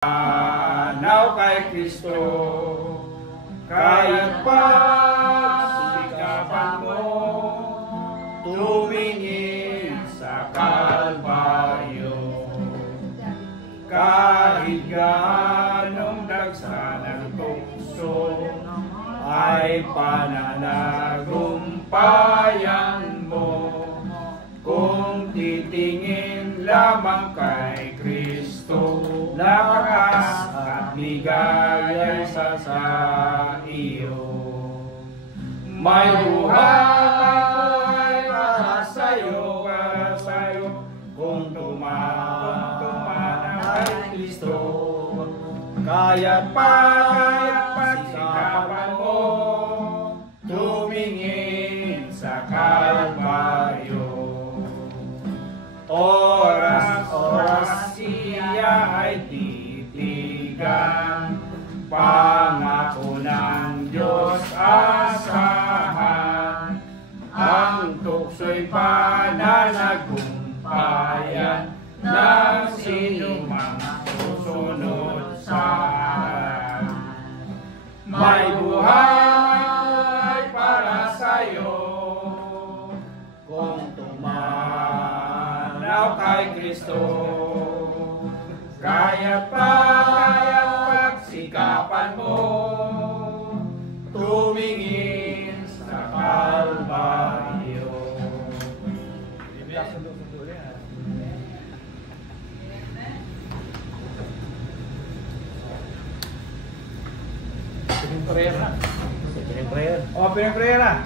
Panaw kay Kristo, kaya't pagsikapan mo, tumingin sa Kalbaryo. Kahit gaanong dagsa ng tukso, ay pananagumpayan mo, kung titingin lamang kay Kristo. Lakas at bigay sa iyo. May buhay para sa'yo, kung tumana kay Kristo. Kaya't pagsikapan mo, tumingin sa Kalbaryo. Oras siya ay titigan, pangako ng Diyos asahan. Ang tukso'y pananagumpayan ng sinumang susunod sa aral. May buhay para sa'yo, kung tumanaw kay Kristo. Kaya't pagsikapan mo, tumingin sa Kalbaryo. Pinag-prayer na.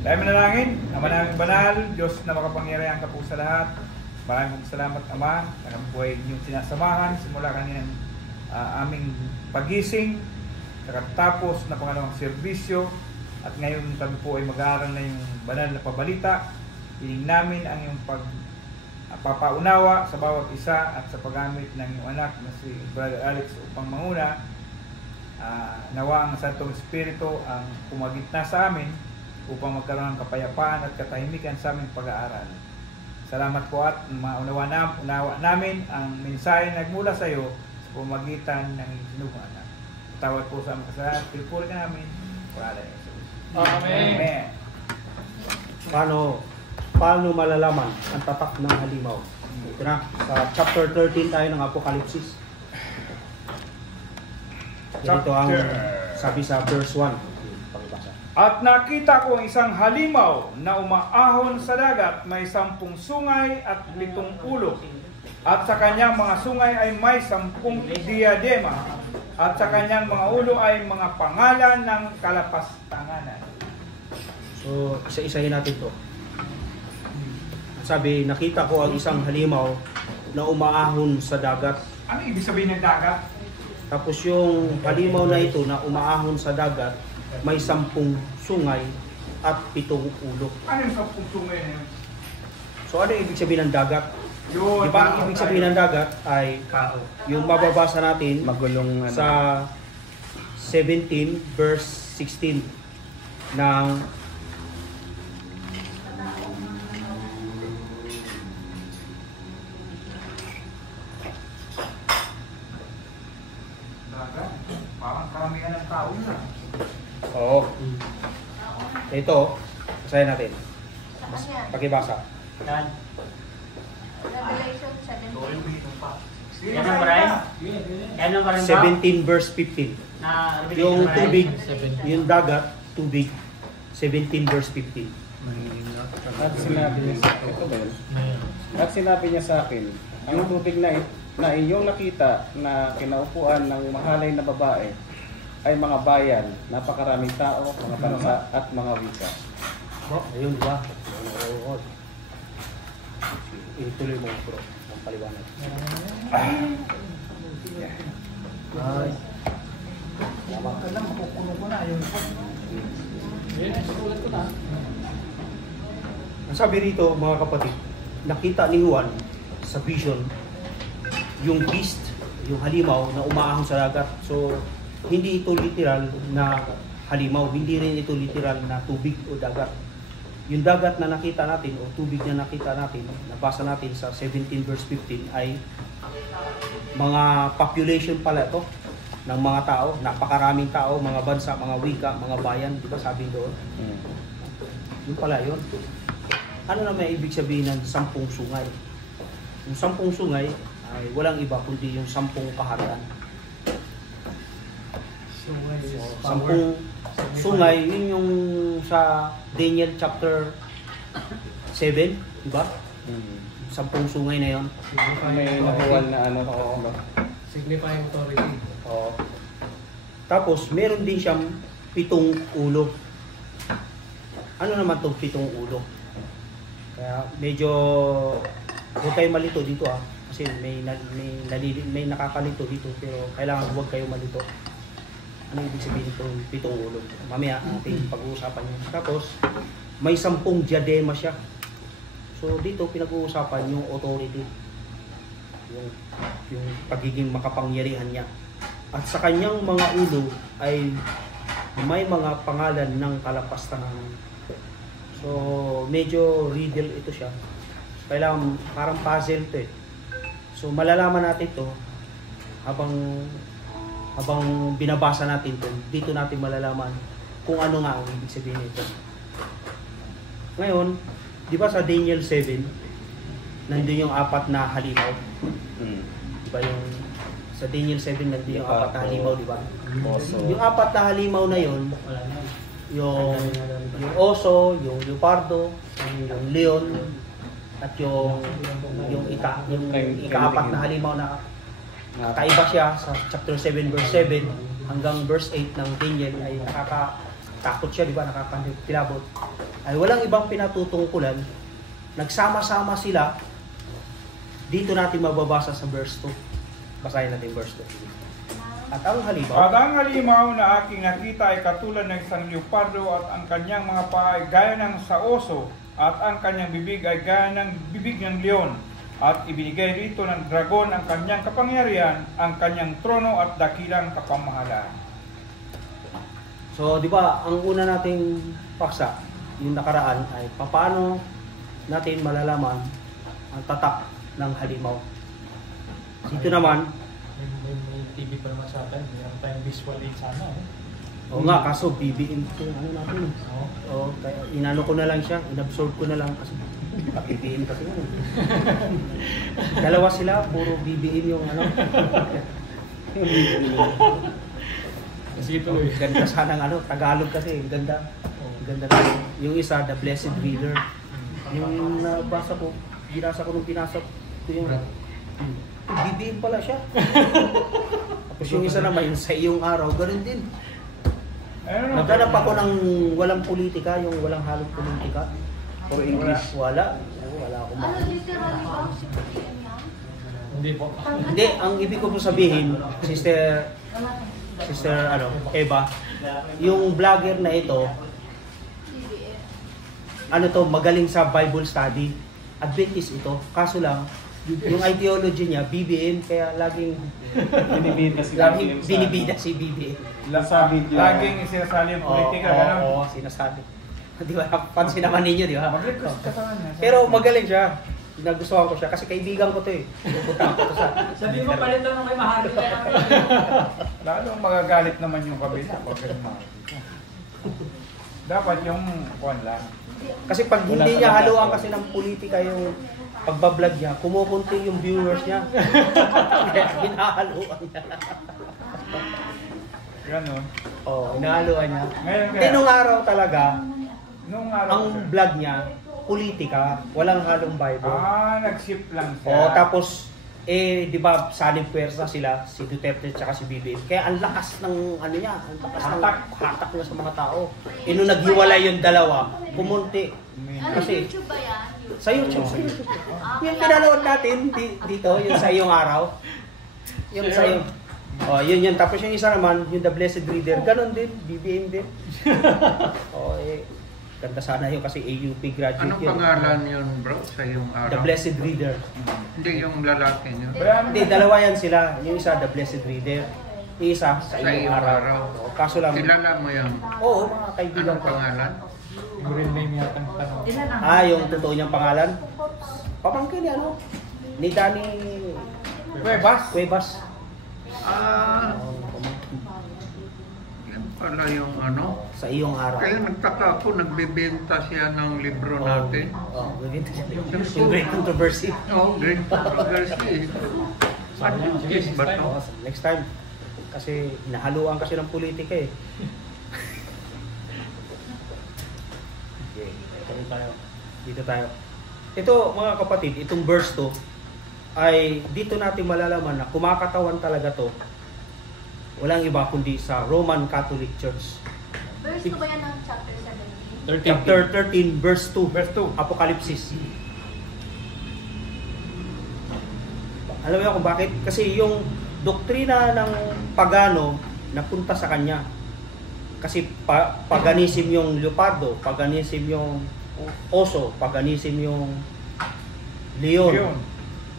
Dahil manalangin, Ama naming banal, Diyos na makapangyarihan ka po sa lahat. Maraming salamat, Ama, na kami po ay inyong sinasamahan simula kaninang aming pagising sa katapos na pangalawang serbisyo, at ngayon kami po ay mag-aaral na yung banal na pabalita. Hiling namin ang iyong pagpapaunawa sa bawat isa at sa paggamit ng iyong anak na si Brother Alex upang manguna. Nawa ang Santong Espiritu ang pumagitna sa amin upang magkaroon ng kapayapaan at katahimikan sa aming pag-aaral. Salamat po at unawa namin ang mensahe na nagmula sa iyo sa pamagitan ng sinubuan. Tawad po sa aming kasalanan, pinupuri ka namin. Amen. Paano malalaman ang tatak ng halimaw? Ito na, sa chapter 13 tayo ng Apokalipsis. Ito ang sabi sa verse 1. At nakita ko isang halimaw na umaahon sa dagat, may 10 sungay at 7 ulo. At sa kanyang mga sungay ay may 10 diadema. At sa kanyang mga ulo ay mga pangalan ng kalapastanganan. So, isa-isahin natin to. Sabi, nakita ko ang isang halimaw na umaahon sa dagat. Ano ibig sabihin ng dagat? Tapos yung halimaw na ito na umaahon sa dagat, may 10 sungay at 7 ulo. Ano yung 10 sungay na yun? So ano ibig sabihin ng dagat? Yun, diba ang ibig sabihin ng dagat ay yung mababasa natin magulong sa 17 verse 16 ng dagat? Parang karamihan ng tao na. Oo. Ito, basahin natin. Pakibasa. Revelation 17. Yan ang maray? Yan ang maray 17 verse 15. Yung tubig, yung dagat, tubig. 17 verse 15. At sinabi niya sa akin, At sinabi niya sa akin, ang tubig na iyong nakita na kinaupuan ng mahalay na babae ay mga bayan, napakaraming tao, mga bansa at mga wika. Ayun, diba? Oo. Ituloy mo, bro. Ang paliwanag. Ay. Alam, makukuno ko na yung Ang sabi rito, mga kapatid, nakita ni Juan sa vision yung beast, yung halimaw na umaahon sa dagat. So, hindi ito literal na halimaw, hindi rin ito literal na tubig o dagat. yung dagat na nakita natin o tubig na nakita natin, nabasa natin sa 17 verse 15 ay mga population pala ito ng mga tao, napakaraming tao, mga bansa, mga wika, mga bayan, di ba sabi doon? Yun pala yun. Ano na may ibig sabihin ng 10 sungay? Yung 10 sungay ay walang iba kundi yung 10 kaharian. So, 10 sungay, yun yung sa Daniel chapter 7, di ba? 10 sungay na yun. May nabuwal na ano. Oo. Signifying authority. Oo. Tapos, meron din siyang 7 ulo. Ano naman itong 7 ulo? Kaya medyo huwag kayo malito dito kasi may nakakalito dito pero kailangan huwag kayo malito. Ano ibig sabihin itong 7 ulo? Mamaya ating pag-uusapan yun. Tapos, may 10 diadema siya. So dito pinag-uusapan yung authority. Yung pagiging makapangyarihan niya. At sa kanyang mga ulo ay may mga pangalan ng kalapastangan. So medyo riddle ito siya. So, kailangan parang puzzle ito eh. So malalaman natin ito habang binabasa natin ito. Dito natin malalaman kung ano nga ang ibig sabihin nito. Ngayon, di ba sa Daniel 7, nandun yung 4 na halimaw? Di ba yung sa Daniel 7 nandun yung 4 na halimaw, di ba? Yung 4 na halimaw na yun, yung oso, yung leopardo, yung leon, at yung ika-4 na halimaw na kaiba siya sa chapter 7 verse 7 hanggang verse 8 ng Daniel ay nakakatakot siya, di ba? Nakakakilabot. Ay walang ibang pinatutungkulan, nagsama-sama sila. Dito natin mababasa sa verse 2. Basahin natin verse 2. At ang halimaw. At ang halimaw na aking nakita ay katulad ng isang leopardo at ang kanyang mga paa ay gaya ng sa oso at ang kanyang bibig ay gaya ng bibig ng leon. At ibinigay rito ng dragon ang kanyang kapangyarihan, ang kanyang trono at dakilang kapamahalaan. So, di ba, ang una nating paksa, yung nakaraan ay paano natin malalaman ang tatak ng halimaw. Dito naman, May TV pa naman sa atin. Mayroon tayong visual aid sana. o nga, kaso BBM ito, ano natin. O, kaya inano ko na lang siya, inabsorb ko na lang kasi BBM kasi ano. Dalawa sila, puro BBM yung ano. Kasi ito Ganda sana ng ano, Tagalog kasi, ganda. Ganda na. Yung isa, The Blessed Reader. Yung nabasa ko, binasa ko nung pinasa ko yung BBM pala siya. Tapos yung isa naman, yung sa iyong araw, ganun din. Naghanap ako ng walang politika, yung walang halong politika. For English. Wala akong Ano, literally ba si BBM yan? Hindi po. Hindi, ang ibig ko po sabihin, Sister Eva, yung vlogger na ito, BBM. ano to, magaling sa Bible study. Adventist ito. Kaso lang, yung ideology niya, BBM, kaya laging binibida si BBM. Laging sinasali yung politika. Oo, sinasabi. Di ba? Pansin naman ninyo, di ba? Mag-request ka sa kanya. Pero magaling siya. Nagustuhan ko siya kasi kaibigan ko to eh. Pupunta ko to sa... Sabi mo palitan nung kay Mahal. Lalong magagalit naman yung kabila. Dapat yung kuwan lang. Kasi pag hindi niya haluan kasi ng politika yung pagbablog niya, kumukunti yung viewers niya. Kaya hinahaluan niya. Ganon. Oo, hinahaluan niya. Ngayon Hindi, nung araw talaga, Nung araw. ang vlog niya, politika, walang halong Bible. Nag-ship lang siya. Oo, tapos, di ba, saling pwersa sila, si Duterte at si BBM. Kaya ang lakas ng, ano niya, ang lakas ng hatak niya sa mga tao. Nung naghiwalay yung dalawa, pumunti. Ano, Kasi, YouTube ba yan? sa YouTube. Yung pinanood natin dito, yung sa iyong araw. Yung sa iyong... Oh, yun. Tapos yung isa naman, yung The Blessed Reader, ganun din, BBM din. Ganda sana yun kasi AUP graduate Anong yun. pangalan yun, bro, sa iyong araw? The Blessed Reader. Hindi yung lalaki niyo. Hindi, dalawa yan sila. Yung isa, The Blessed Reader. Yung isa, sa iyong araw. Kaso lang, Kilala mo yun? oo, mga kaibigan Anong ko. pangalan? Yung real name yata ang tanong. Ilan ang... Yung totoo niyang pangalan? Pamangkin ni ano? Ni Danny Cuevas. Ah, yan pala yung ano. Sa iyong araw. Kaya nagtaka ako, nagbebenta siya ng libro natin. Yung Great Controversy. Oh, Great Controversy. Adventist ba to? Next time. Kasi nahaluan kasi ng politika eh. Okay, dito tayo. Ito mga kapatid, itong verse to ay dito natin malalaman na kumakatawan talaga to. Walang iba kundi sa Roman Catholic Church. Verse 2 ba yan ng chapter 17? Chapter 13 verse 2. Verse 2. Apokalipsis. Alam mo kung bakit? Kasi yung doktrina ng pagano napunta sa kanya. Kasi paganism yung leopardo, paganism yung oso, paganism yung leon.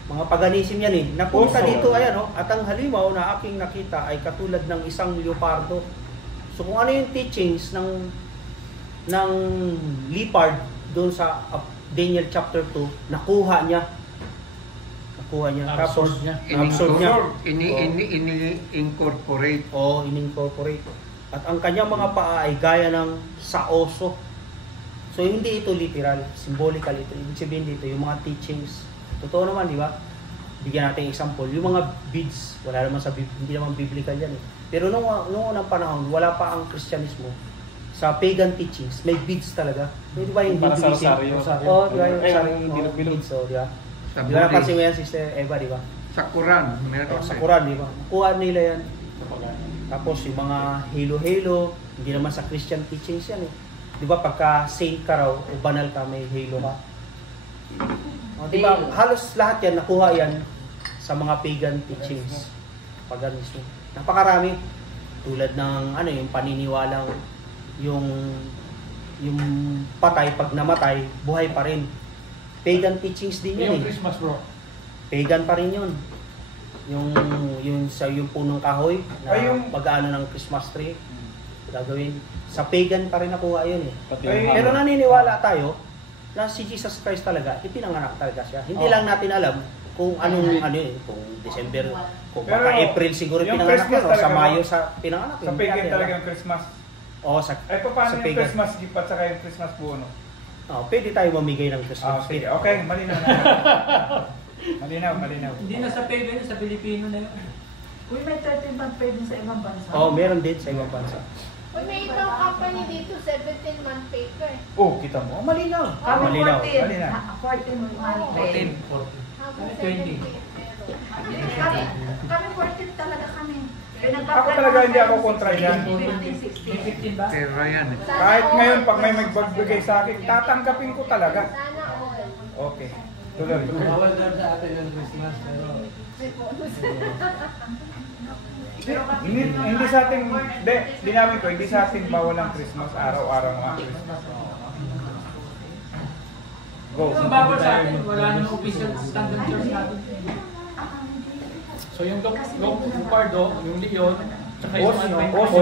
Mga paganism yan eh. Napunta Oso. dito, ayan oh, at ang halimaw na aking nakita ay katulad ng isang leopardo. So kung ano yung teachings ng leopard doon sa Daniel chapter 2, nakuha niya. Absorb niya. Absorb niya. Ini-incorporate. In-incorporate. At ang kanyang mga paa ay gaya ng sa oso. So hindi ito literal, symbolical ito. Ibig sabihin dito, yung mga teachings, totoo naman, di ba? Bigyan natin example. Yung mga beads, wala naman hindi naman biblical yan eh. Pero nung unang panahon, wala pa ang Kristyanismo. Sa pagan teachings, may beads talaga. Di ba yung Para sa Hinduism? rosaryo. Oo, di ba yung Ay, rosaryo? yung Oo, bilog-bilog. beads, oh, di ba? Sa Di ba napansin Buddhist. mo yan, Sister Eva, di ba? Sa Quran, meron. Sa Quran, di ba? Kuha nila yan. Tapos yung mga halo-halo, hindi naman sa Christian teachings yan eh. Di ba pagka saint ka raw o banal ka, may halo ka. O, di ba halos lahat yan, nakuha yan sa mga pagan teachings. Paganismo. Napakarami. Tulad ng yung paniniwalang yung patay, pag namatay, buhay pa rin. Pagan teachings din yun Yung eh. Christmas bro. Pagan pa rin yun. Yung punong kahoy na Ay, yung- pag-ano ng Christmas tree gagawin. Sa pagan pa rin nakuha yun eh. Pati Ay, yung Pero ano, naniniwala tayo na si Jesus Christ talaga, ipinanganak talaga siya. Hindi Oo. lang natin alam kung anong kung December, kung Pero, baka April siguro yung pinanganak Christmas yun, o sa talaga, Mayo sa pinanganak Sa yun. pagan Hindi talaga natin yung Christmas. alam. Oo, sa Paano sa yung pagan. Christmas gift at saka yung Christmas buono? Pwede tayo mamigay ng Christmas Sige. gift. Okay, malinaw na. malinaw. Hindi na sa pagan, sa Pilipino na yun. Uy, may 13 month pay din sa ibang bansa. Meron din sa ibang bansa. Uy, may isang company dito, 17-month paper. Oh, kita mo. Malinaw. Kami Malinaw. 14. Malinaw. 14 month pay. 14. Habang 20. 17 meron. Kami 14 talaga kami. Ako talaga hindi ako kontra yan. 15, 16. 15 ba? Pero yan. Kahit ngayon, pag may magbibigay sa akin, tatanggapin ko talaga. Sana all. Okay. Tuloy. Bawal daw sa atin yung Christmas, pero May bonus. Hindi sa ating, linawin ko, hindi sa ating bawal ang Christmas, araw-araw ang Christmas. Go. yung bawal sa atin, wala namang official standard church natin. So yung Leopardo, yung Leon, tsaka yung Oso.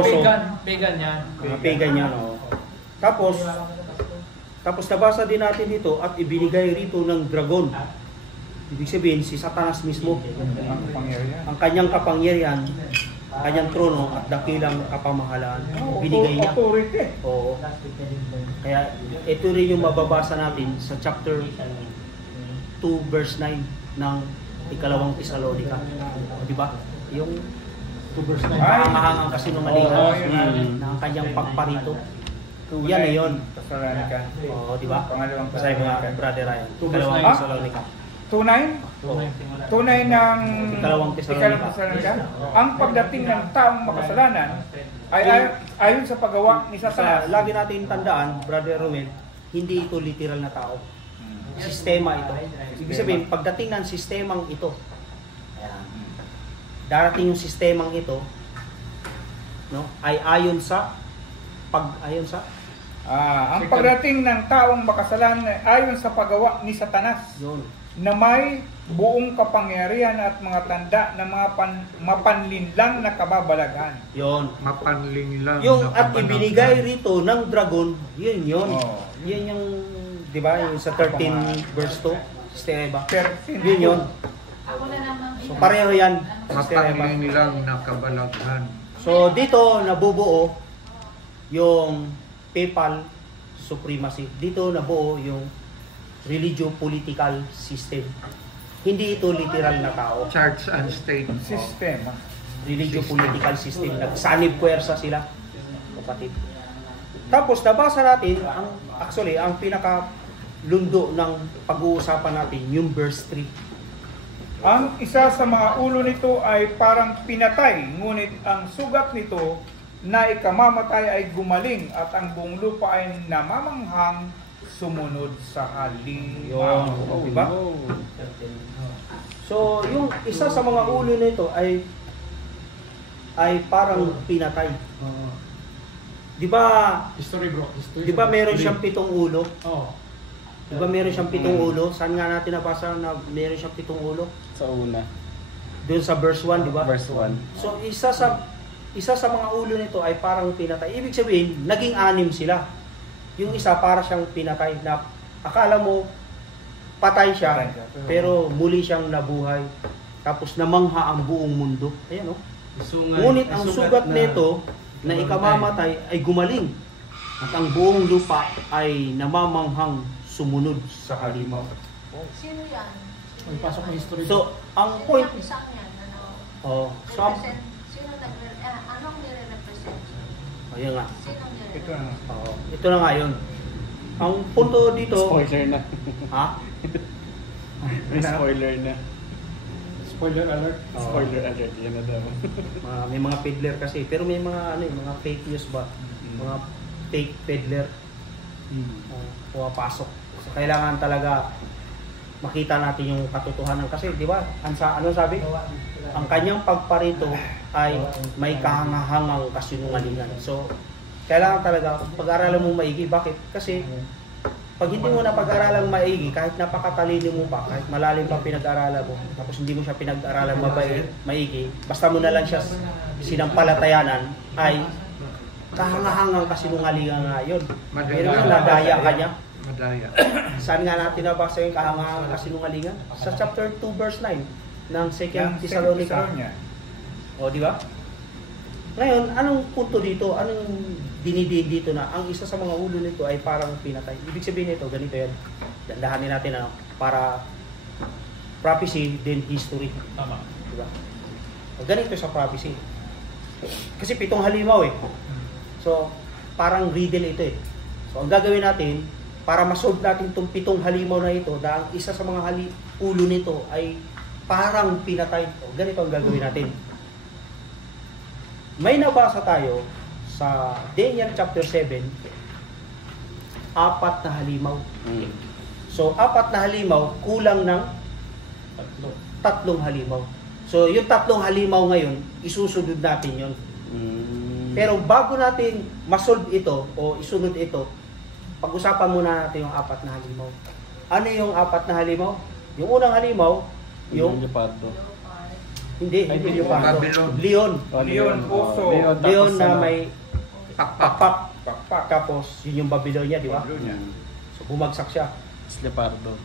pagan yan. Mga pagan yan, oh. Tapos nabasa din natin dito at ibinigay rito ng dragon. Ibig sabihin, si Satanas mismo. Ang pangyarihan. Ang kanyang kapangyarihan, kanyang trono at dakilang kapamahalaan, binigay niya. Authority. Oo. Kaya ito rin yung mababasa natin sa chapter 2 verse 9 ng ikalawang Tesalonica. Di ba? Yung 2 verse 9. kahangahangang kasinungalingan Oo, yun. na kanyang pagparito. Yan na yun. Thessalonica. Oo, di ba? Pangalawang Sa mga Thessalonica. brother Ryan. 2 verse Ikalawang 9. Tesalonica. Tunay? Tunay ng Ikalawang Thessalonica. Thessalonica. Ang pagdating ng taong makasalanan ay ayon sa paggawa ni Satanas. Lagi natin tandaan, Brother Ruel, hindi ito literal na tao. Sistema ito. Ibig sabihin, pagdating ng sistemang ito, ayan, darating yung sistemang ito, no, ay ayon sa Ang pagdating ng taong makasalanan ay ayon sa paggawa ni Satanas. yun. na may buong kapangyarihan at mga tanda ng mga mapanlinlang na kababalaghan. Yon. Mapanling lang. Yung at nakabalaghan. ibinigay rito ng dragon, yun. Oo. Yun yung, di ba, yung sa 13 verse 2, Sister Eva. 13. Yun. Ako na naman. So pareho yan, Sister Eva. Mapanling lang nakabalaghan. So dito nabubuo yung papal supremacy. Dito nabuo yung religio-political system. Hindi ito literal na tao. Church and state. System. Religio-political system. Nagsanib puwersa sila, kapatid. Tapos nabasa natin, ang pinaka-lundo ng pag-uusapan natin, yung verse 3. Ang isa sa mga ulo nito ay parang pinatay, ngunit ang sugat nito na ikamamatay ay gumaling at ang buong lupa ay namamanghang sumunod sa halimaw. Yun. Diba? So, yung isa sa mga ulo nito ay parang pinatay. Di ba? History bro. History. Di ba meron siyang 7 ulo? Oo. Di ba meron siyang 7 ulo? Saan nga natin nabasa na meron siyang 7 ulo? Sa una. Doon sa verse 1, di ba? Verse 1. So, isa sa mga ulo nito ay parang pinatay. Ibig sabihin, naging 6 sila. Yung isa para siyang pinatay na akala mo patay siya, pero muli siyang nabuhay. Tapos namangha ang buong mundo. Ayan, no? Ngunit ang sugat nito na ikamamatay ay gumaling. At ang buong lupa ay namamanghang sumunod sa halimaw. Sino yan? May pasok na history. So, ang point, Isang yan, anong nire-represent? Ayan nga. Sinong Ito nire-represent? na. Ito na nga yun. Ang punto dito, Spoiler na. ha? May spoiler na. Spoiler alert. Oo. Spoiler alert. Yan na daw. May mga peddler kasi, pero may mga mga fake news ba? Mga fake peddler pumapasok. So kailangan talaga makita natin yung katotohanan kasi, di ba? Ano sabi? Ang kanyang pagparito ay may kahangahangang kasinungalingan. So kailangan talaga pag-aralan mo maigi. Bakit? Kasi pag hindi mo na pag-aralan maigi, kahit napakatalino mo pa, kahit malalim pa pinag-aralan mo, tapos hindi mo siya pinag-aralan maigi, basta mo na lang siya sinampalatayanan, ay kahangahangang kasinungalingan nga yun. Pero nadaya ka niya. Madaya. Saan nga natin nabasa yung kahangahangang kasinungalingan? Sa chapter 2 verse 9 ng 2 Thessalonica. O, di ba? Ngayon, anong punto dito? Anong dinidiin dito na ang isa sa mga ulo nito ay parang pinatay? Ibig sabihin nito, ganito yan. Dandahanin natin para prophecy, then history. Tama. Diba? O, ganito sa prophecy. Kasi 7 halimaw eh. So, parang riddle ito eh. So, ang gagawin natin, para masolve natin itong 7 halimaw na ito, na ang isa sa mga ulo nito ay parang pinatay. O, ganito ang gagawin natin. May nabasa tayo sa Daniel chapter 7, 4 na halimaw. So, 4 na halimaw, kulang ng 3 halimaw. So, yung 3 halimaw ngayon, isusunod natin yun. Pero bago natin masolve ito o isunod ito, pag-usapan muna natin yung 4 na halimaw. Ano yung 4 na halimaw? Yung unang halimaw, yung Leopardo. hindi yung pardo. Babylon. Leon. Oso. Leon na may Pakpak. pakpak. Tapos yun yung Babylonia, di ba? So bumagsak siya. Leopardo.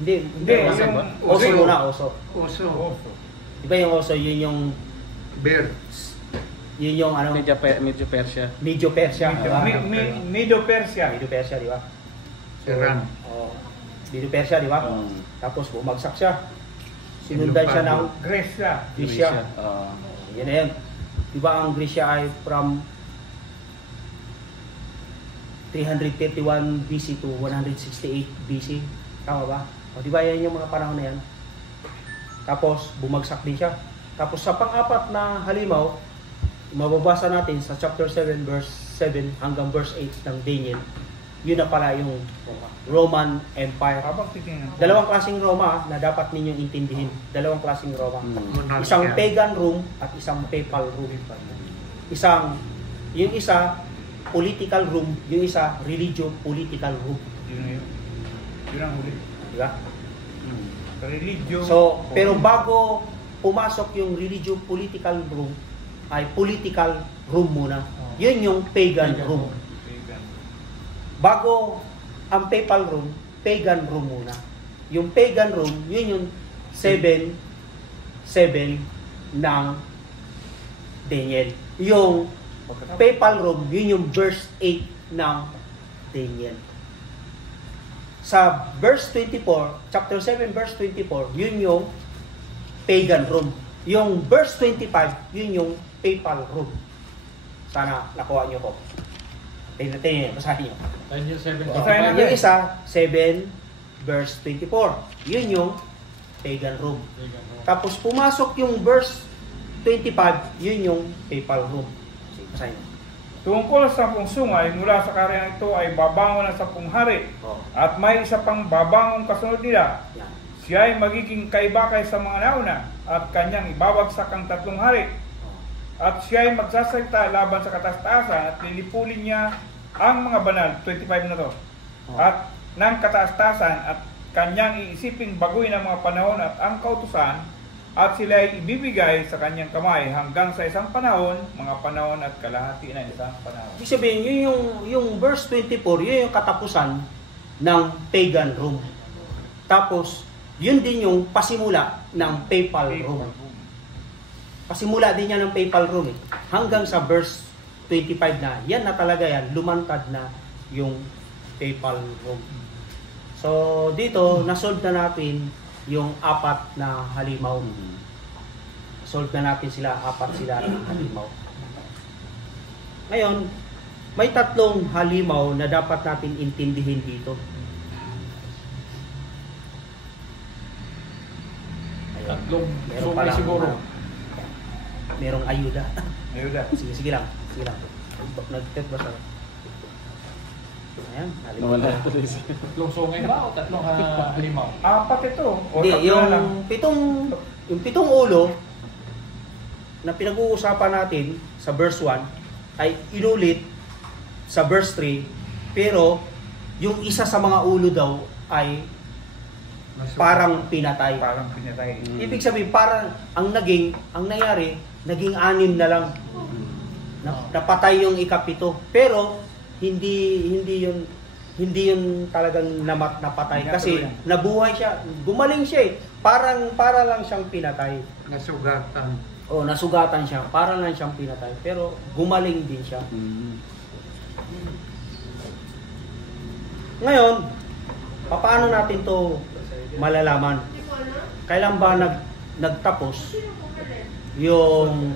Hindi, yung oso muna, oso. Oso. Di ba yung oso, yun Bear. yung ano, Medyo Persia. Medio Persia. Medo Persia. Medio Persia, di ba? Iran. Medio Persia, di ba? Tapos bumagsak siya. Sinundan siya ng Grecia. Grisya. Yan na yan. Di ba ang Grisya ay from 331 BC to 168 BC? Tama ba? O di ba yan yung mga panahon na yan? Tapos bumagsak din siya. Tapos sa pang-4 na halimaw, mababasa natin sa chapter 7 verse 7 hanggang verse 8 ng Daniel. Yun na pala yung Roman Empire. Habang titingnan. Dalawang klaseng Roma na dapat ninyong intindihin. Dalawang klaseng Roma. Monarchia. Isang pagan Rome at isang papal Rome. Yung isa political Rome, yung isa religio-political Rome. Yun ang huli. Di ba? Religion. So, pero bago pumasok yung religious political room, ay political room muna. Yun yung pagan room. Bago ang papal room, pagan room muna. Yung pagan room, yun yung 7 ng Daniel. Yung papal room, yun yung verse 8 ng Daniel. Sa verse 24, chapter 7 verse 24, yun yung pagan room. Yung verse 25, yun yung papal room. Sana nakuha nyo ko. Tingnan, basahin nyo. Daniel 7. Basahin natin. Yung isa, 7 verse 24. Yun yung pagan room. Tapos pumasok yung verse 25, yun yung papal room. Sige, basahin nyo. Tungkol sa 10 sungay mula sa karyang ito ay babangon ang 10 hari. Oh, At may isa pang babangong kasunod nila. yan. Siya ay magiging kaiba kaysa mga nauna at kanyang ibabagsak ang 3 hari. At siya ay magsasalita laban sa kataas-taasan at lilipulin niya ang mga banal, 25 na to. At ng kataas-taasan at kanyang iisipin baguhin ang mga panahon at ang kautusan at sila ay ibibigay sa kanyang kamay hanggang sa isang panahon, mga panahon at kalahati na isang panahon. Ibig sabihin, yung verse 24, yun yung katapusan ng pagan room. Tapos, yun din yung pasimula ng papal room. Pasimula din yan ng papal room eh. Hanggang sa verse 25 na, yan na talaga yan, lumantad na yung papal room. So, dito, nasolve na natin yung 4 na halimaw. Solve na natin sila, 4 sila ng halimaw. Ngayon, may 3 halimaw na dapat natin intindihin dito. Ayun. Tatlong Meron sungay palang, siguro. Merong ayuda. Ayun. Sige lang. Nag-tip ba sa... Ayan, Nawala halimaw. tuloy siya. Tatlong sungay ba o tatlong halimaw? 4 ito. O Hindi, 3 na lang. yung pitong ulo na pinag-uusapan natin sa verse 1 ay inulit sa verse 3, pero yung isa sa mga ulo daw ay parang pinatay. Parang pinatay. Ibig sabihin, parang ang nangyari, naging 6 na lang. Napatay yung ikapito. Pero hindi yun talagang napatay kasi nabuhay siya. Gumaling siya eh. Para lang siyang pinatay. Nasugatan. O nasugatan siya, para lang siyang pinatay. Pero gumaling din siya. Ngayon, paano natin to malalaman? Kailan ba nagtapos yung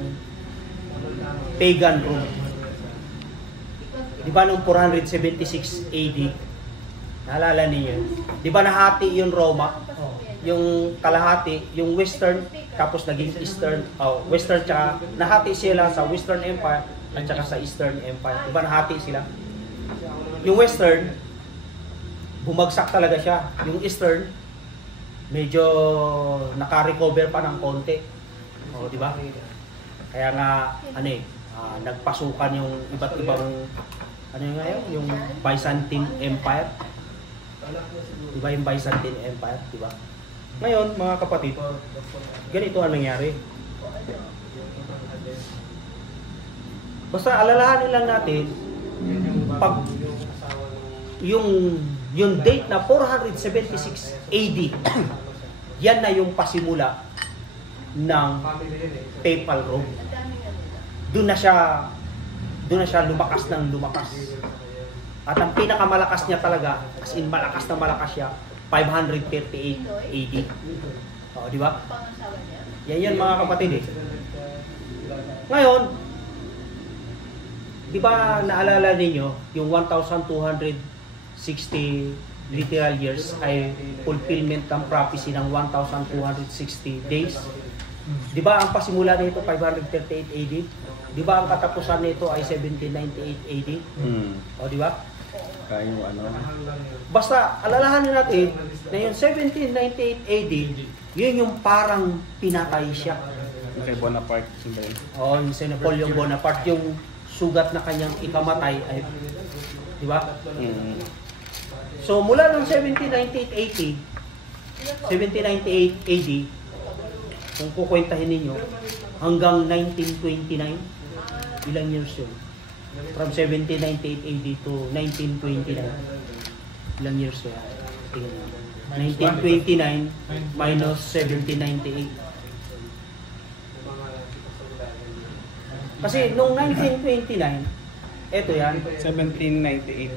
pagan room? Di ba nung 476 AD? Naalala niyo? Di ba nahati yung Roma? Yung kalahati, yung Western, tapos naging Eastern, Western tsaka, nahati sila sa Western Empire at tsaka sa Eastern Empire. Di ba nahati sila? Yung Western, bumagsak talaga siya. Yung Eastern, medyo naka-recover pa ng konti. O, di ba? Kaya nga, nagpasukan yung iba't ibang, yung Byzantine Empire. Di ba yung Byzantine Empire, di ba? Ngayon, mga kapatid, ganito ang nangyari. Basta alalahanin lang natin, pag yung date na 476 AD, yan na yung pasimula ng papal Rome. Doon na siya lumakas ng lumakas. At ang pinakamalakas niya talaga, as in malakas na malakas siya, 538 AD. O, di ba? Yan mga kapatid eh. Ngayon, di ba naalala ninyo, yung 1,260 literal years ay fulfillment ng prophecy ng 1,260 days. Di ba ang pasimula nito 538 AD? Di ba ang katapusan nito ay 1798 AD? O, di ba? Kaya yung Basta alalahanin natin na yung 1798 AD, yun yung parang pinatay siya. yung kay Bonaparte, sila yun. O, yung si Napoleon Bonaparte, yung sugat na kanyang ikamatay ay, di ba? So mula ng 1798 AD 1798 AD, kung kukwentahin ninyo, hanggang 1929, ilang years yun? From 1798 AD to 1929, ilang years yun? Tingnan nyo. 1929 minus 1798. Kasi nung 1929, eto yan, 1798.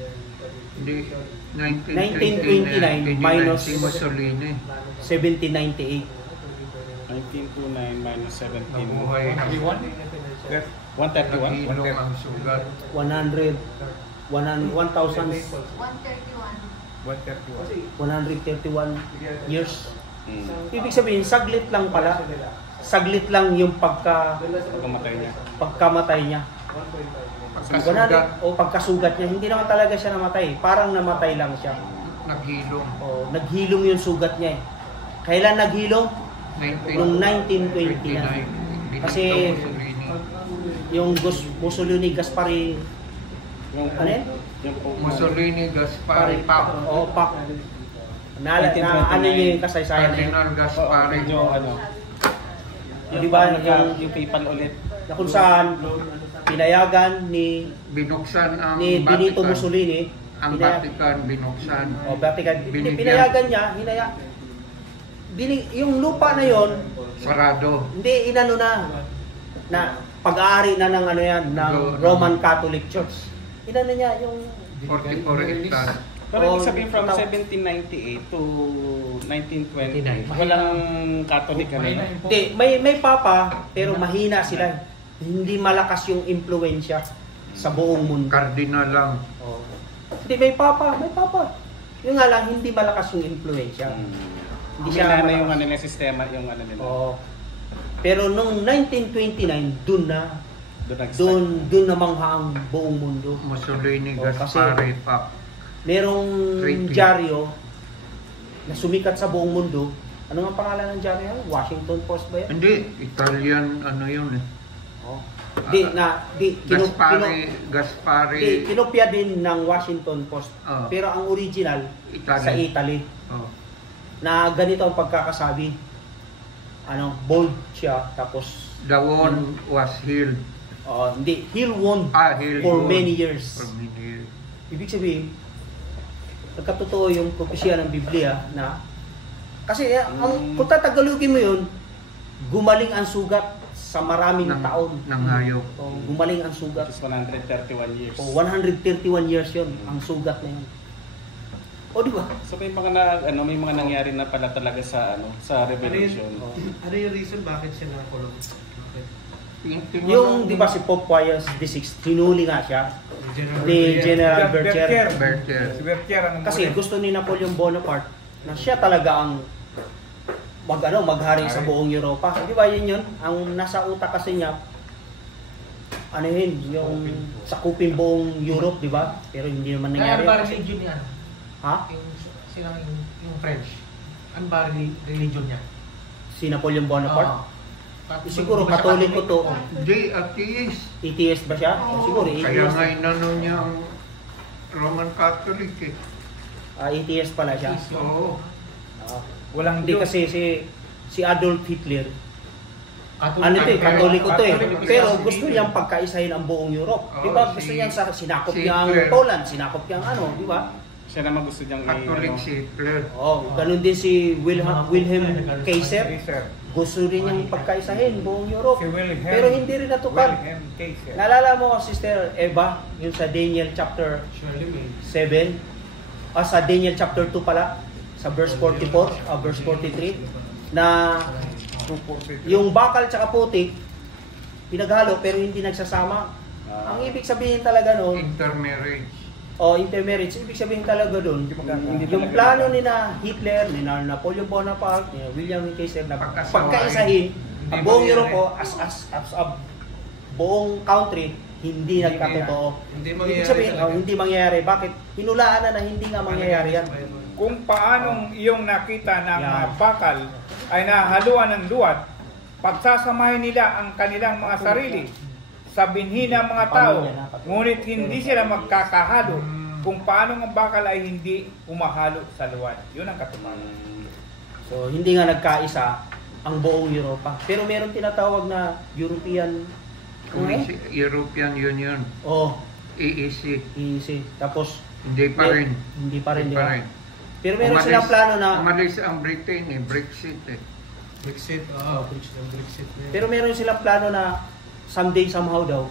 Hindi, 1929 minus si Mussolini. 1798. 1929 minus 17. Nabuhay. Everyone? Yes. 131. Nahilong ang sugat. 100, 1,000, 131. 131 years. Hmm. Ibig sabihin, saglit lang pala. Saglit lang yung Pagkamatay niya. pagkamatay niya. Pagkasugat, O pagkasugat niya, hindi naman talaga siya namatay. Parang namatay lang siya. naghilong. O, naghilom yung sugat niya eh. Kailan naghilom? Nung 1929. Kasi- Yung Mussolini Gaspari, Yung, ano yun? yung Mussolini, Gaspari, Pap. O, Pap. Na ano niya yung kasaysayan niya. Cardinal Gaspari. Medyo ano. Di ba Yung papal ulit. Na kung saan pinayagan ni Binuksan ang Benito Vatican. Mussolini, Ang Vatican binuksan. Vatican, Binigyan. pinayagan niya, yung lupa na yon, Sarado. hindi inano na pag-aari na ng ano yan, ng Roman Catholic Church. Inano niya yung 44 hectares. Pero ibig sabihin from 1798 to 1920, walang Catholic ano yun? hindi, may papa pero mahina sila. Hindi malakas yung impluwensya sa buong mundo. Cardinal lang. Oh. Hindi, may papa. Yung nga lang, hindi malakas yung impluwensya. Hindi siya na yung ano nila sistema, yung ano nila. Oo. Pero nung 1929, dun Doon namangha ang buong mundo. Mussolini, Oh, Gaspari, Pap. Merong Treaty. dyaryo na sumikat sa buong mundo. Ano nga pangalan ng dyaryo? Washington Post ba yan? Hindi, Italian ano yun eh. Oh. Gaspari. Kinopya din ng Washington Post. Oh. Pero ang original Italy. sa Italy. Oh. Na ganito ang pagkakasabi. Bold siya. Tapos, The one was healed. hindi. He'll won Healed for won many years. For many years. Ibig sabihin, nagkatotoo yung propesya ng Biblia na kasi kung tatagalogin mo yun, gumaling ang sugat sa maraming taon. Ng hayop. Gumaling ang sugat. is 131 years. 131 years yun, ang sugat na yun. O di ba? So may mga may mga nangyari na pala talaga sa sa Revelation. Ano yung reason bakit siya nakulong? Yung, di ba si Pope Pius XVI, hinuli nga siya ni General Berger. Si Berger ang Kasi gusto ni Napoleon Bonaparte na siya talaga ang maghari sa buong Europa. Di ba yun? Ang nasa utak kasi niya, yung sakupin buong Europe, di ba? Pero hindi naman Kaya nangyari. ano ba religion niya? Ha? Yung French. Ano ba religion niya? Si Napoleon Bonaparte? Siguro Di ba siya Katoliko to. Hindi, atheist. Atheist ba siya? Siguro Kaya atheist. nga inano niya ang Roman Catholic eh. Atheist pala siya. Oo. walang Hindi Diyos. kasi si Adolf Hitler, Katoliko. Katoliko to eh. Katoliko. Pero gusto niyang pagkaisahin ang buong Europe. Di ba? Gusto niyang sinakop si niya ang Hitler. Poland, sinakop niya ang di ba? Siya naman gusto niyang Catholic si Hitler. Ganun din si Wilhelm Kaiser. Kaiser. Gusto rin niyang pagkaisahin buong Europe. Si Wilhelm. Pero hindi rin natupad. Wilhelm Kaiser. Naalala mo, Sister Eva, yung sa Daniel chapter Surely may 7, sa Daniel chapter 2 pala, sa verse 44, verse 43, na yung bakal tsaka putik, pinaghalo pero hindi nagsasama. Ang ibig sabihin talaga nun, Intermarriage. intermarriage, ibig sabihin talaga doon, yung plano ni na Hitler, ni na Napoleon Bonaparte, ni William Kaiser na pagkaisahin ang buong Europe as a buong country, hindi nagkatotoo. Ibig sabihin, hindi mangyayari. Bakit? Hinulaan na hindi nga mangyayari yan. Kung paanong iyong nakita ng Yan. bakal ay nahaluan ng luwad, pagsasamahin nila ang kanilang mga sarili sa binhi ng mga tao, ngunit hindi sila magkakahalo kung paano ang bakal ay hindi umahalo sa luwad. Yun ang katuparan. So hindi nga nagkaisa ang buong Europa. Pero meron tinatawag na European European Union, oh, EEC. EEC. Tapos Hindi pa rin. Hindi pa rin, Hindi di pa ba? rin. Pero meron silang plano na Umalis ang Britain eh, Brexit eh. Brexit, Brexit. pero meron silang plano na someday somehow daw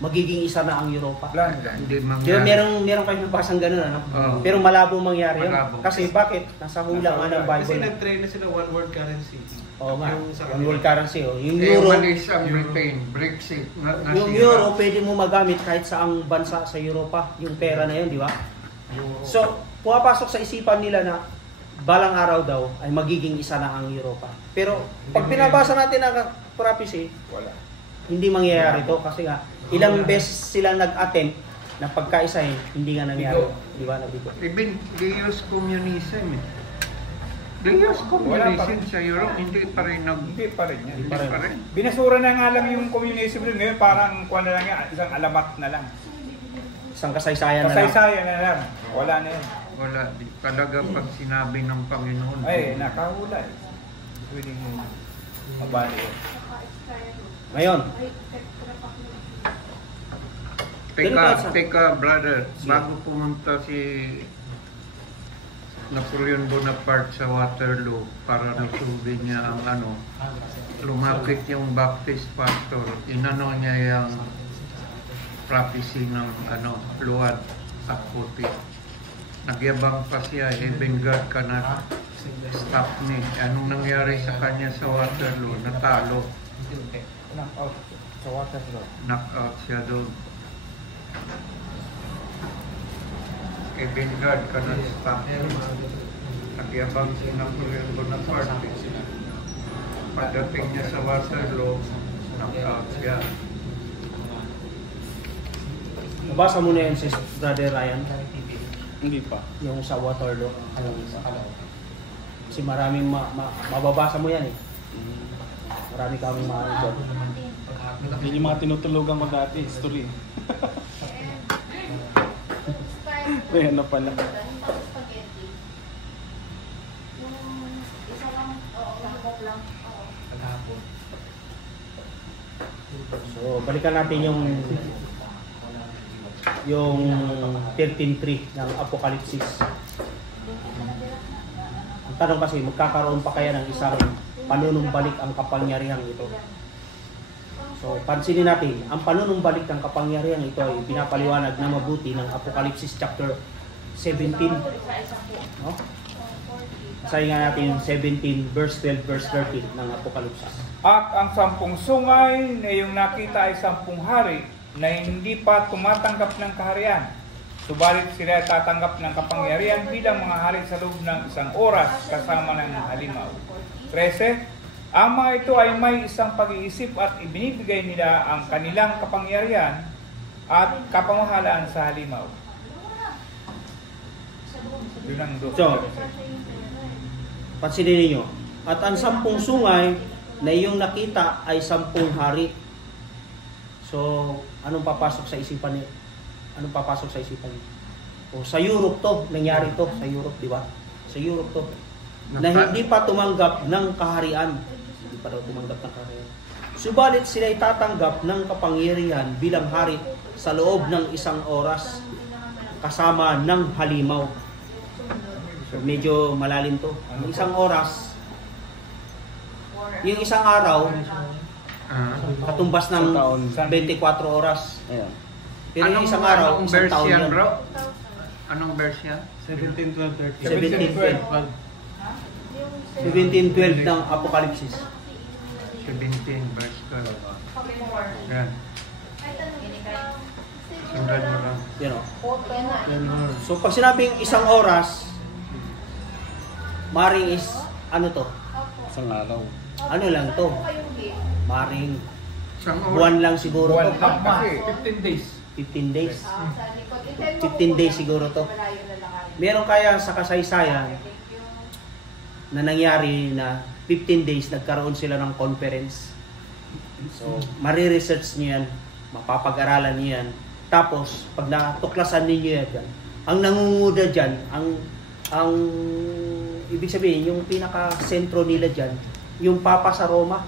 magiging isa na ang Europa. Plan. Hindi Di ba mangyari. meron kayo nabasang ganun, ano? Oo. Pero malabo mangyari yun. Malabo. Kasi bakit? Nasa hula nga ng Kasi Bible. nag-train na sila one world currency. Oo nga. Yung sa One world currency. Oh. Yung Eh, euro, umalis ang Britain, Brexit. yung euro pwede mo magamit kahit saang bansa sa Europa. Yung pera na yun, di ba? So, pumapasok sa isipan nila na balang araw daw ay magiging isa na ang Europa. Pero pag pinabasa natin ang prophecy, Wala. hindi mangyayari to kasi nga ilang beses silang nag-attempt na pagkaisahin, hindi nga nangyari. Di ba? Nabigo. Even Deus communism eh. Deus communism sa Europe, hindi pa rin Hindi pa rin yan. Hindi pa rin. Binasura na nga lang yung communism rin ngayon, parang kuha na lang yan, isang alamat na lang. Isang kasaysayan na lang. Kasaysayan na lang. Wala na yan. Wala. Talaga pag sinabi ng Panginoon. Ay, nakahula eh. Pwede mo mabali yun. Ngayon, Teka, brother, bago pumunta si Napoleon Bonaparte sa Waterloo para nasubin niya ang lumapit yung Baptist pastor, inano niya yung prophecy ng luwad at puti. Nagyabang pa siya, heaven God cannot stop me. Anong nangyari sa kanya sa Waterloo? Natalo. Knockout sa Waterloo. Knockout siya doon. Heaven God cannot stop me. Nagyabang si Napoleon Bonaparte. Pagdating niya sa Waterloo, knockout siya. nabasa mo na yan si Brother Ryan, Hindi pa. yung sa Waterloo. Kasi maraming mababasa mo yan eh. Marami kaming maano dyan. Yan yung mga tinutulugan ko dati, history. May ano pala. So, balikan natin yung 13:3 ng Apokalipsis. Ang tanong kasi, magkakaroon pa kaya ng isang panunumbalik ang kapangyarihan ito? So, pansinin natin, ang panunumbalik ng kapangyarihan ito ay pinapaliwanag na mabuti ng Apokalipsis chapter 17. No? Basahin nga natin yung 17, verse 12, verse 13 ng Apokalipsis. At ang 10 sungay na iyong nakita ay 10 hari na hindi pa tumatanggap ng kaharian. Subalit sila tatanggap ng kapangyarihan bilang mga hari sa loob ng 1 oras kasama ng halimaw. 13. Ang mga ito ay may isang pag-iisip at ibinibigay nila ang kanilang kapangyarihan at kapamahalaan sa halimaw. Yun ang So, pansinin ninyo, at ang 10 sungay na iyong nakita ay 10 hari. So, anong papasok sa isipan niyo? Anong papasok sa isipan niyo? O, sa Europe to, nangyari to sa Europe, di ba? Sa Europe to. Na hindi pa tumanggap ng kaharian. Hindi pa daw tumanggap ng kaharian. Subalit sila ay tatanggap ng kapangyarihan bilang hari sa loob ng 1 oras kasama ng halimaw. So, medyo malalim to. Yung 1 oras, yung 1 araw, katumbas ng 24 oras. Ayan. Pero yung 1 araw, anong 1 taon verse yan, yan. bro? Anong verse yan? 17, 12, 13. 17:12 ng Apokalipsis. 17 verse 12. Yan. Sundan mo lang. Yan o. So pag sinabing 1 oras, maring is, ano to? Isang araw. Ano lang to? Maring Isang buwan lang siguro buwan to. lang kasi 15 days. 15 days. 15 days siguro to. Meron kaya sa kasaysayan na nangyari na 15 days nagkaroon sila ng conference. So, mariresearch niyo yan, mapapag-aralan niyo yan. Tapos, pag natuklasan ninyo yan, ang nangunguda dyan, ang ibig sabihin, yung pinaka-sentro nila dyan, yung Papa sa Roma.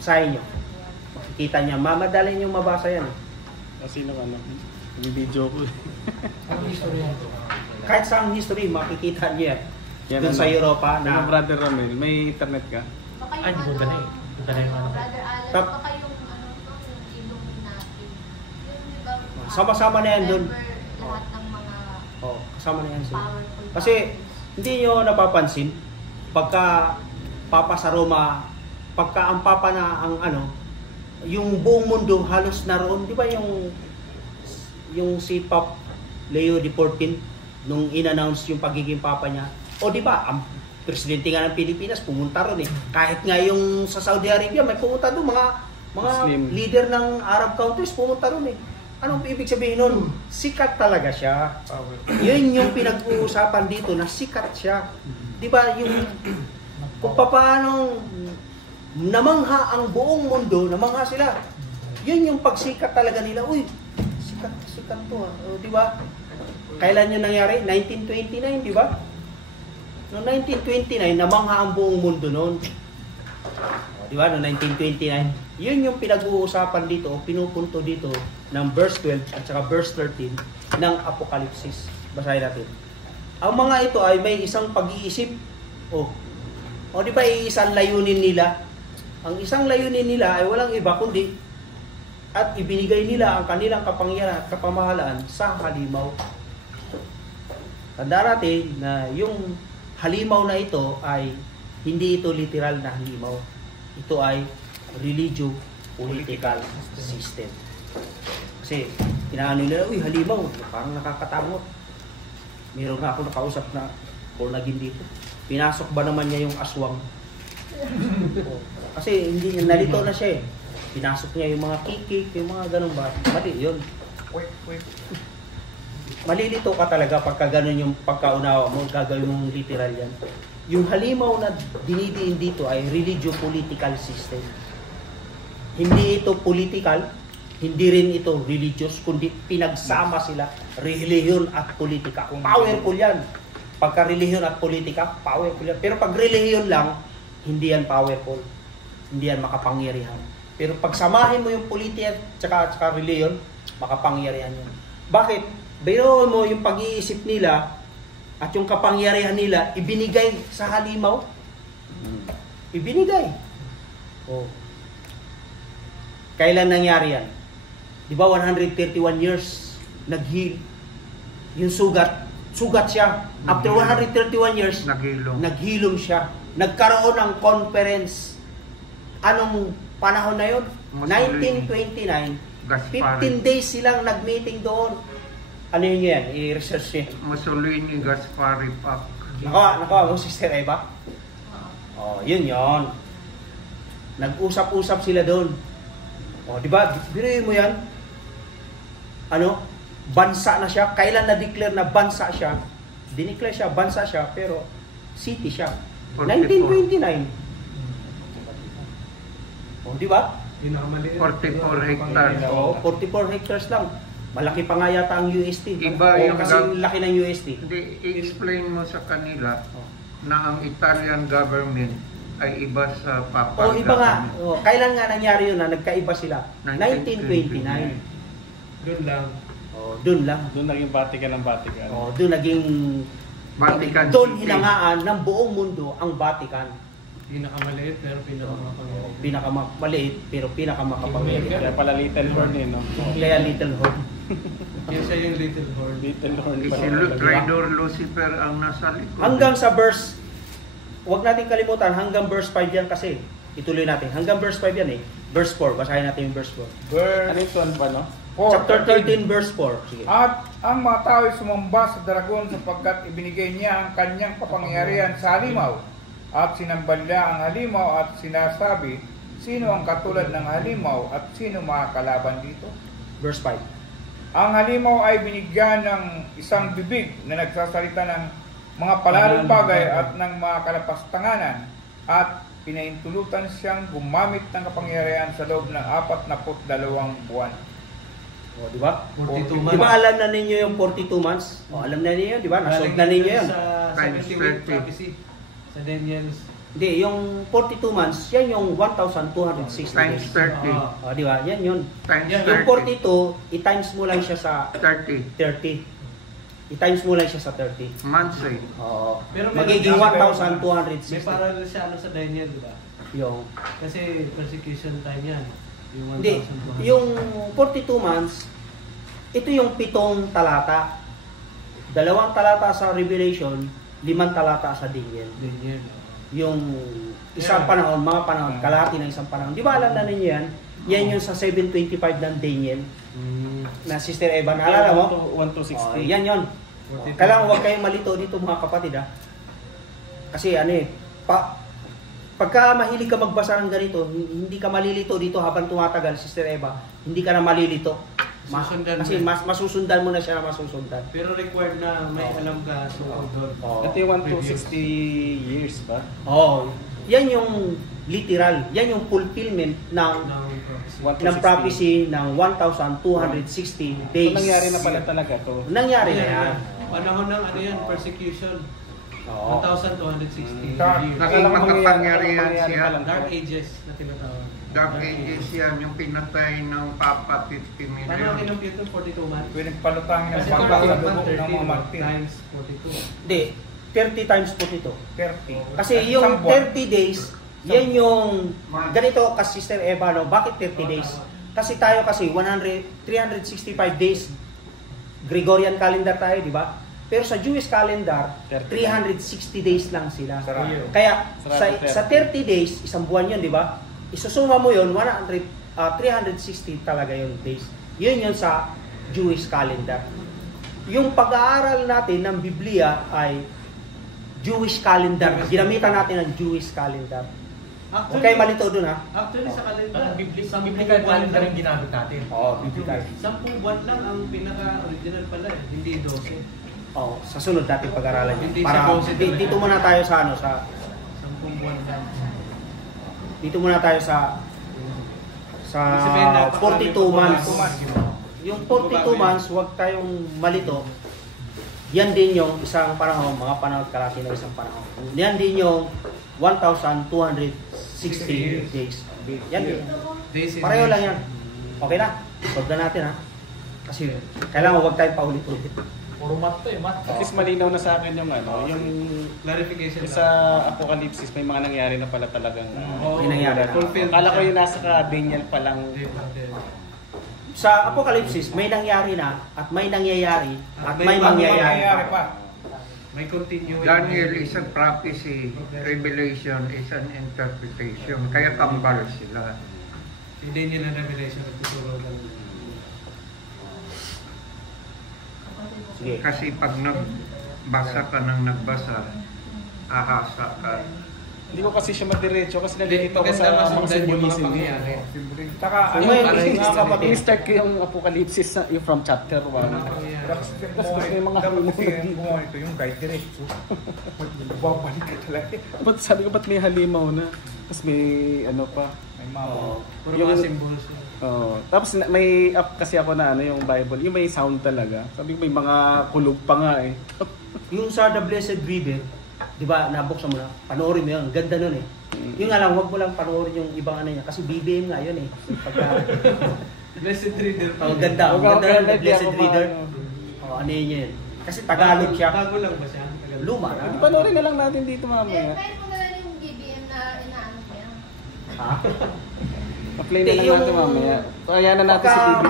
Sahin nyo. Makikita niya. Mamadali nyo mabasa yan. Sino ano? Video ko. Ang history yan. Kahit sa ang history, makikita niyo yan. Yan, Doon sa Europa na na... Brother Ramel, may internet ka? Baka Ay, yung buta na eh. Buta na yung ano. Brother Alan, Tap- baka yung ano to, yung Illuminati. Yung di ba? Sama-sama na yan dun. Member lahat ng mga Oh, kasama na yan sila. powerful. Kasi, hindi nyo napapansin, pagka Papa sa Roma, pagka ang Papa na ang ano, yung buong mundo halos naroon, di ba yung si Pop Leo XIV, nung in-announce yung pagiging Papa niya, o di ba, ang presidente nga ng Pilipinas pumunta ron eh. Kahit nga yung sa Saudi Arabia, may pumunta doon, mga Muslim. leader ng Arab countries pumunta ron eh. Anong ibig sabihin nun? Sikat talaga siya. Yun yung pinag-uusapan dito na sikat siya. Di ba yung kung paano namangha ang buong mundo, namangha sila. Yun yung pagsikat talaga nila. Uy, sikat to ah. O, di ba? Kailan yun nangyari? 1929, di ba? Noong 1929, namangha ang buong mundo noon. O, di ba? Noong 1929. Yun yung pinag-uusapan dito, pinupunto dito ng verse 12 at saka verse 13 ng Apokalipsis. Basahin natin. Ang mga ito ay may isang pag-iisip. O di ba isang layunin nila? Ang isang layunin nila ay walang iba kundi at ibinigay nila ang kanilang kapangyarihan at kapamahalaan sa halimaw. Tandaan natin na yung halimaw na ito ay hindi ito literal na halimaw. Ito ay religio-political system. Kasi inaano nila, uy, halimaw, parang nakakatangot. Meron nga ako nakausap na naging dito. Pinasok ba naman niya yung aswang? Kasi hindi niya, nalito na siya eh. Pinasok niya yung mga kikik, yung mga ganun ba? Mali yun. Malilito ka talaga pagka ganun yung pagkaunawa mo, gagawin mong literal yan. Yung halimaw na dinidiin dito ay religio-political system. Hindi ito political, hindi rin ito religious, kundi pinagsama sila, relihiyon at politika. Powerful yan. Pagka relihiyon at politika, powerful yan. Pero pag relihiyon lang, hindi yan powerful. Hindi yan makapangyarihan. Pero pag samahin mo yung politika at relihiyon, makapangyarihan yan. Bakit? Biruin mo yung pag-iisip nila at yung kapangyarihan nila, ibinigay sa halimaw. Ibinigay. Oh. Kailan nangyari yan? Di ba 131 years nag-heal yung sugat siya. After 131 years, naghilom siya. Nagkaroon ng conference. Anong panahon na yun? 1929. 15 days silang nag-meeting doon. Ano yun yan? I-research niya. Mussolini Gaspari Pact. Nakawa mo, Sister Eva? Oh, yun yon. Nag-usap-usap sila doon. Oh, di ba? Biruin mo yan. Ano? Bansa na siya. Kailan na-declare na bansa siya? Dineclare siya, bansa siya, pero city siya. 1929. Oh, di ba? 44 hectares. Oh, 44 hectares lang. Malaki pa nga yata ang UST. Iba oh, yung kasi laki ng UST. Hindi, i-explain mo sa kanila na ang Italian government ay iba sa Papa. Oh, iba nga. Oh, kailan nga nangyari yun na nagkaiba sila? 1929. Doon lang. Oh, doon lang. Doon naging Vatican ng Vatican. Oh, doon naging Vatican doon City. hinangaan ng buong mundo ang Vatican. Pinakamaliit pero pinakamakapangyarihan. Pinakamaliit pero pinakamakapangyarihan. Kaya pala Little Horn eh, no? Kaya Little Horn. Yan siya yung Little Horn. Little Horn Si pala. Traidor Lucifer ang nasa likod. Hanggang sa verse, huwag natin kalimutan, hanggang verse 5 yan kasi. Ituloy natin. Hanggang verse 5 yan eh. Verse 4, basahin natin yung verse 4. Ano yung tuwan pa, no? Chapter 13, verse 4. Sige. At ang mga tao ay sumamba sa dragon sapagkat ibinigay niya ang kanyang kapangyarihan sa halimaw. At sinambal niya ang halimaw at sinasabi, sino ang katulad ng halimaw at sino makakalaban dito? Verse 5. Ang halimaw ay binigyan ng isang bibig na nagsasalita ng mga palalong bagay at ng mga kalapastanganan at pinaintulutan siyang gumamit ng kapangyarihan sa loob ng 42 buwan. O, di ba? 42 Di months. ba alam na ninyo yung 42 months? O, alam na ninyo, di ba? Nasolve na ninyo yun. Sa Times 70 30. prophecy. Sa Daniel's. Hindi, yung 42 months, yan yung 1,260 Times days. 30. O, di ba? Yan yun. Times Yung 30. 42, i-times mo lang siya sa 30. 30. I-times mo lang siya sa 30. Months eh. Oo. Pero meron Magiging din- 1,260. May parallel siya ano sa Daniel, di ba? Yung, Kasi persecution time yan. Yung hindi, 1,200. yung 42 months, ito yung 7 talata. 2 talata sa Revelation, 5 talata sa Daniel. Daniel. Yung isang panahon, mga panahon, kalahati ng isang panahon. Di ba alam na ninyo yan? Yan yung sa 725 ng Daniel na Sister Eva. Naalala mo? 1 to 60. Oh, yan yun. Kailangan huwag kayong malito dito mga kapatid ha. Kasi ano eh, pagka mahilig ka magbasa ng ganito, hindi ka malilito dito habang tumatagal, Sister Eva, hindi ka na malilito. Susundan mo. Kasi masusundan mo na siya na masusundan. Pero required na may alam ka tungkol doon. Oh. Ito yung 1 to 60 years ba? Oh, yan yung literal, yan yung fulfillment ng 1 to ng 60. prophecy ng 1,260 days. So, nangyari na pala talaga to. Nangyari na yan. Panahon ng ano yan, persecution. Oo. 1,260 Dark. years. Naging makapangyarihan siya. Dark Ages na tinatawag. Dark Ages yan, yung pinatay ng Papa 50 Paano million. kinumpute yung 42 months? Pwedeng palutangin ng Kasi bangka sa 42 dugo months, ng mga 30 martir. times 42. Hindi, 30 times po ito. 30. Kasi Isang yung buwan. 30 days, yan yung ganito kasi Sister Eva, no? Bakit 30 days? Kasi tayo kasi 365 days Gregorian calendar tayo, di ba? Pero sa Jewish calendar, 360 days lang sila. Sarado. Kaya sa 30 days, isang buwan yun, di ba? Isusuma mo yun, 360 talaga yung days. Yun sa Jewish calendar. Yung pag-aaral natin ng Biblia ay Jewish calendar. Ginamitan natin ng Jewish calendar. Huwag kayo malito dun ha. Actually sa calendar, Sa biblical calendar yung ginamit natin. Oo, biblical. 10 buwan lang ang pinaka-original pala eh, hindi 12. Oo, sa sunod natin pag-aralan yun. Hindi Para sa Joseph talaga. dito muna tayo sa ano, sa 10 buwan lang. dito muna tayo sa Sabihin na, 42 months. 42 months. Yung 42 months, huwag tayong malito. Yan din yung isang panahon, mga panahon kalaki na isang panahon. Yan din yung 1,260 days. Yan din. Days and Pareho years. lang yan. Okay na. Solve na natin ha. Kasi kailangan huwag tayong paulit-ulit. Puro mat to eh, mat. At least malinaw na sa akin yung ano, yung Clarification sa Apocalypse may mga nangyari na pala talagang Oo, may nangyari na. fulfilled. Akala ko yung nasa ka Daniel pa lang. Sa Apocalypse, may nangyari na at may nangyayari at may mangyayari Mangyayari pa. pa. May continue. Daniel is a prophecy, Revelation is an interpretation. Kaya kambal sila. Si Daniel and Revelation nagtuturo ng Sige. Kasi pag nagbasa ka ng nagbasa, ahasa ka. Hindi ko kasi siya madiretso kasi nalilito ko Maganda sa mga masundan yung mga symbolism. pangyayari. Saka ano May- yung mga kapatid. I-start ko yung Apocalypse yung from chapter 1. Tapos may mga dapat kasi gumawa nito yung guide diretso. Babalik ka talaga. Ba't sabi ko ba't may halimaw na? Tapos may ano pa. May mga Puro Yung- mga symbols. Tapos may up kasi ako na ano yung Bible, yung may sound talaga. Sabi ko may mga kulog pa nga eh. Yung sa The Blessed Reader, di ba, nabuksan mo na, panoorin mo yun, ang ganda nun eh. Yung nga lang, huwag mo lang panoorin yung ibang ano niya, kasi BBM nga yun eh. Pagka, Blessed Reader. ang ganda, ang Huwag ganda ako ng The hindi Blessed ako Reader. maano. Ano yun yun. Kasi Tagalog siya. Bago lang ba siya? Tagalog. Luma Hindi na. panoorin na lang natin dito mamaya. Kahit mo na lang yung BBM na inaano niya. Ha? Pa-play na lang Yung- natin mamaya. Kaya na natin si Bibi.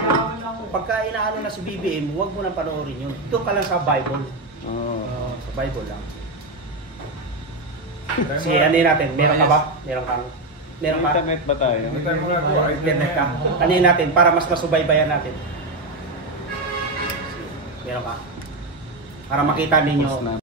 Pagka inaano na si BBM, huwag mo na panoorin yun. Ito ka lang sa Bible. Sa Bible lang. Si ano yun natin, meron ka ba? Meron ka? Meron ka? Internet ba tayo? Internet ka? Ano yun natin, para mas masubaybayan natin. Meron ka? Para makita ninyo.